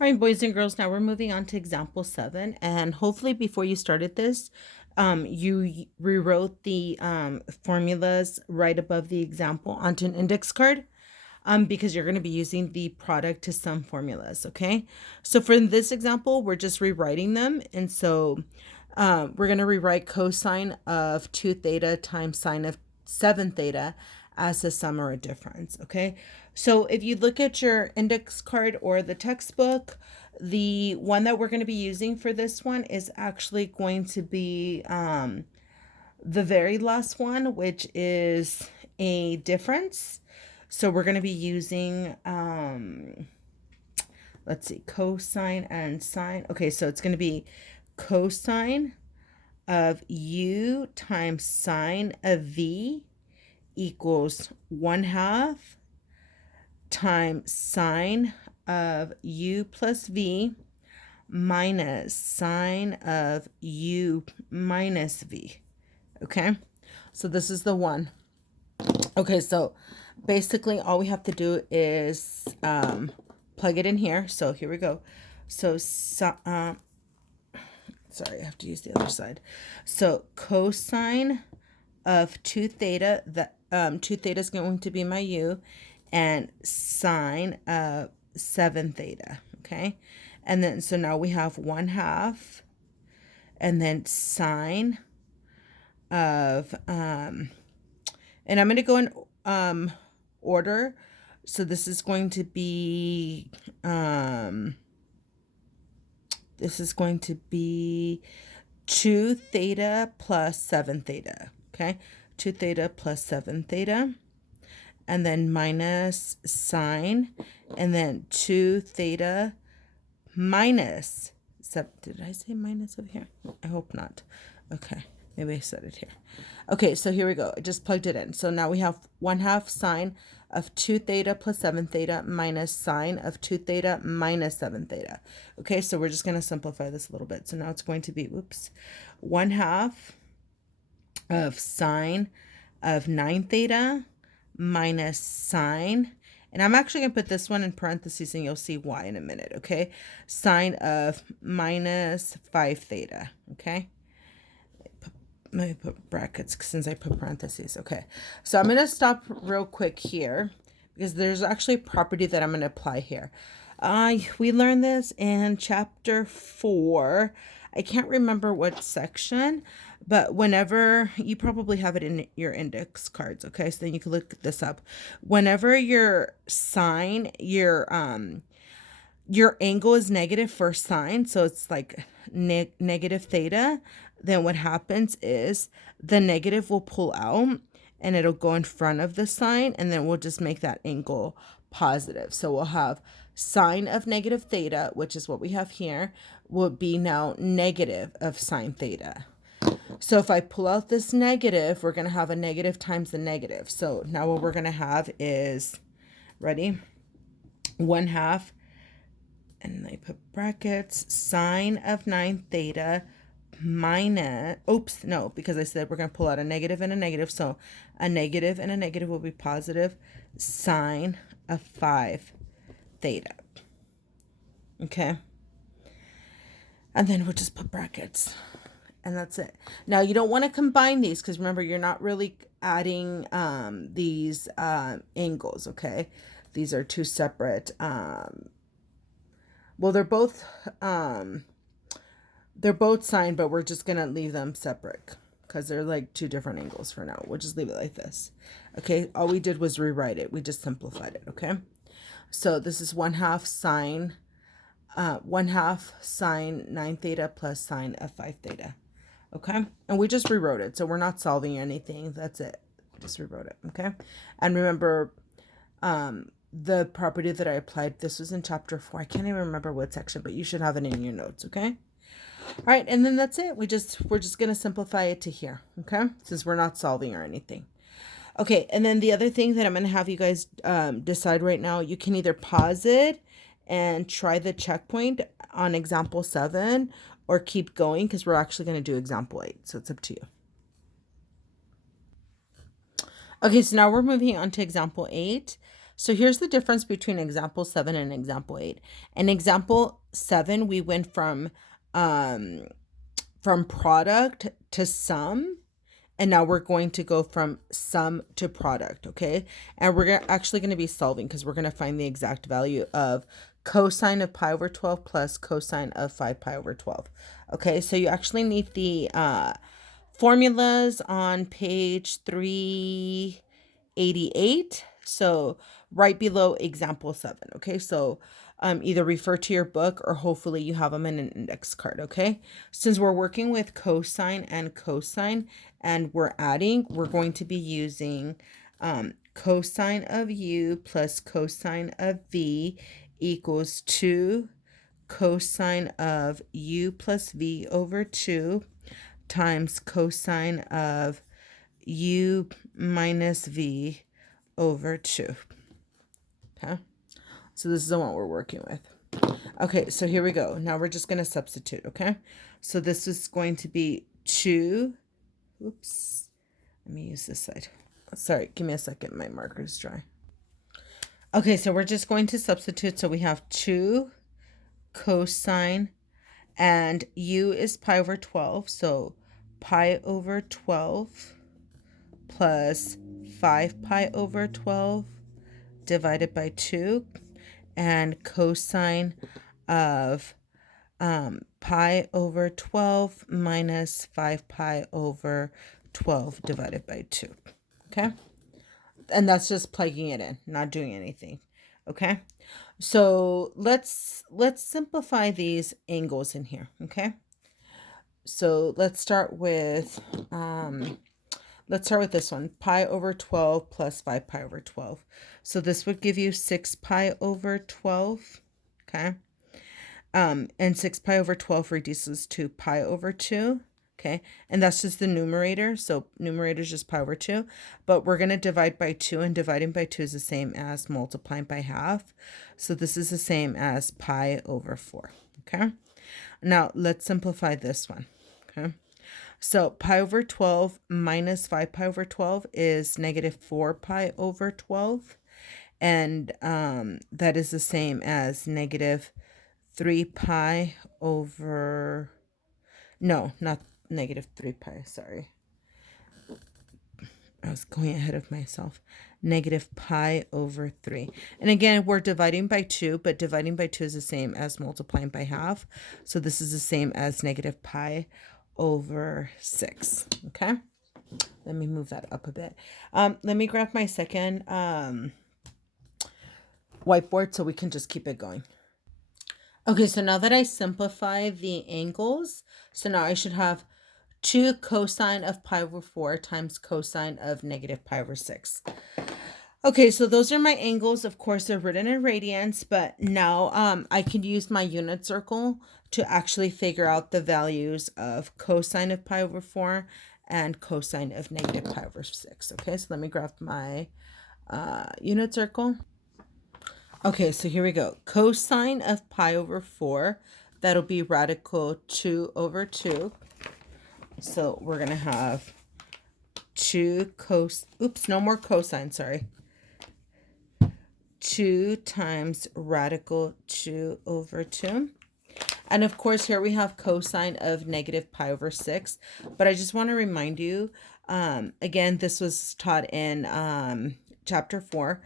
All right, boys and girls, now we're moving on to example 7. And hopefully, before you started this, you rewrote the formulas right above the example onto an index card because you're going to be using the product to sum formulas. Okay. So for this example, we're just rewriting them. And so we're going to rewrite cosine of 2 theta times sine of 7 theta as a sum or a difference. Okay. So if you look at your index card or the textbook, the one that we're going to be using for this one is actually going to be the very last one, which is a difference. So we're going to be using, let's see, cosine and sine. Okay, so it's going to be cosine of u times sine of v equals 1/2 times sine of u plus v minus sine of u minus v. Okay, so this is the one. Okay, so basically all we have to do is plug it in here. So here we go. Sorry, I have to use the other side. So cosine of 2 theta, that 2 theta is going to be my u, and sine of 7 theta. Okay, and then so now we have 1/2, and then sine of and I'm going to go in order. So this is going to be 2 theta plus 7 theta. Okay, 2 theta plus 7 theta, and then minus sine, and then 2 theta minus 7. Did I say minus over here? I hope not. Okay, maybe I said it here. Okay, so here we go. I just plugged it in. So now we have 1/2 sine of 2 theta plus 7 theta minus sine of 2 theta minus 7 theta. Okay, so we're just going to simplify this a little bit. So now it's going to be, 1/2 of sine of 9 theta minus sine, and I'm actually going to put this one in parentheses and you'll see why in a minute, okay? Sine of minus 5 theta, okay? Let me put brackets since I put parentheses, okay? So I'm going to stop real quick here because there's actually a property that I'm going to apply here. We learned this in chapter 4. I can't remember what section, but whenever you probably have it in your index cards, okay? So then you can look this up. Whenever your sine, your angle is negative for sine, so it's like negative theta, then what happens is the negative will pull out and it'll go in front of the sine, and then we'll just make that angle positive. So we'll have sine of negative theta, which is what we have here, will be now negative of sine theta. So if I pull out this negative, we're going to have a negative times the negative. So now what we're going to have is, ready? 1/2, and I put brackets, sine of 9 theta minus, because I said we're going to pull out a negative and a negative. So a negative and a negative will be positive, sine of 5 theta. Okay. And then we'll just put brackets. And that's it. Now you don't want to combine these because remember, you're not really adding these angles, okay? These are two separate, well, they're both sine, but we're just going to leave them separate because they're like two different angles for now. We'll just leave it like this. Okay, all we did was rewrite it. We just simplified it, okay? So this is 1/2 sine, 1/2 sine 9 theta plus sine of 5 theta. Okay, and we just rewrote it, so we're not solving anything. That's it. Just rewrote it. Okay, and remember, the property that I applied. This was in chapter 4. I can't even remember what section, but you should have it in your notes. Okay. All right, and then that's it. We're just gonna simplify it to here. Okay, since we're not solving or anything. Okay, and then the other thing that I'm gonna have you guys decide right now. You can either pause it and try the checkpoint on example 7, or keep going because we're actually going to do example 8. So it's up to you. Okay, so now we're moving on to example 8. So here's the difference between example 7 and example 8. In example 7, we went um, from product to sum, and now we're going to go from sum to product, okay? And we're actually going to be solving because we're going to find the exact value of cosine of pi over 12 plus cosine of 5 pi over 12. Okay, so you actually need the formulas on page 388. So right below example 7. Okay, so either refer to your book or hopefully you have them in an index card. Okay, since we're working with cosine and cosine and we're adding, we're going to be using cosine of u plus cosine of v equals 2 cosine of u plus v over 2 times cosine of u minus v over 2. Okay, so this is the one we're working with. Okay, so here we go. Now we're just going to substitute, okay? So this is going to be 2, oops, let me use this side. Sorry, give me a second, my marker's dry. Okay, so we're just going to substitute. So we have 2 cosine, and u is pi over 12, so pi over 12 plus 5 pi over 12 divided by 2, and cosine of pi over 12 minus 5 pi over 12 divided by 2. Okay, and that's just plugging it in, not doing anything. Okay, so let's simplify these angles in here. Okay, so let's start with this one, pi over 12 plus 5 pi over 12. So this would give you 6 pi over 12, okay? And 6 pi over 12 reduces to pi over 2, okay? And that's just the numerator, so numerator is just pi over 2. But we're going to divide by 2, and dividing by 2 is the same as multiplying by half. So this is the same as pi over 4, okay? Now let's simplify this one, okay? So pi over 12 minus 5 pi over 12 is negative 4 pi over 12. And that is the same as negative 3 pi over, no, not negative 3 pi, sorry. I was going ahead of myself. Negative pi over 3. And again, we're dividing by 2, but dividing by 2 is the same as multiplying by half. So this is the same as negative pi over 6. Okay, let me move that up a bit. Let me grab my second whiteboard so we can just keep it going. Okay, so now that I simplify the angles, so now I should have 2 cosine of pi over 4 times cosine of negative pi over 6. Okay, so those are my angles. Of course, they're written in radians, but now I can use my unit circle to actually figure out the values of cosine of pi over 4 and cosine of negative pi over 6. Okay, so let me grab my unit circle. Okay, so here we go. Cosine of pi over 4, that'll be radical 2 over 2. So we're going to have 2 no more cosine, sorry. 2 times radical 2 over 2. And of course, here we have cosine of negative pi over 6. But I just want to remind you, again, this was taught in chapter 4.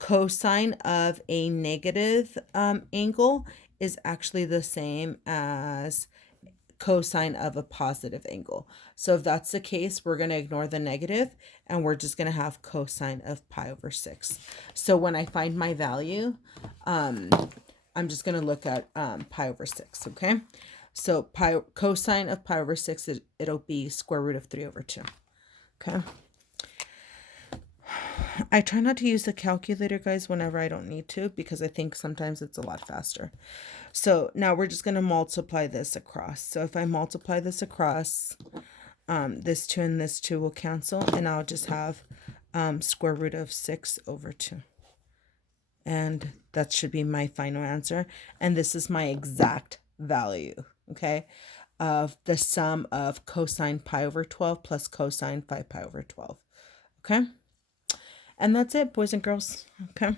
Cosine of a negative angle is actually the same as cosine of a positive angle. So if that's the case, we're going to ignore the negative and we're just going to have cosine of pi over 6. So when I find my value, I'm just going to look at pi over 6, okay? So cosine of pi over 6, it'll be square root of 3 over 2, okay? I try not to use the calculator, guys, whenever I don't need to, because I think sometimes it's a lot faster. So now we're just going to multiply this across. So if I multiply this across, this 2 and this 2 will cancel, and I'll just have square root of 6 over 2. And that should be my final answer. And this is my exact value, okay, of the sum of cosine pi over 12 plus cosine 5 pi over 12, okay? And that's it, boys and girls. Okay.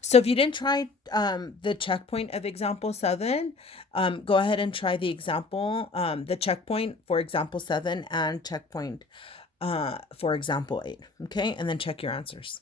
So if you didn't try the checkpoint of example 7, go ahead and try the checkpoint for example 7 and checkpoint for example 8. Okay. And then check your answers.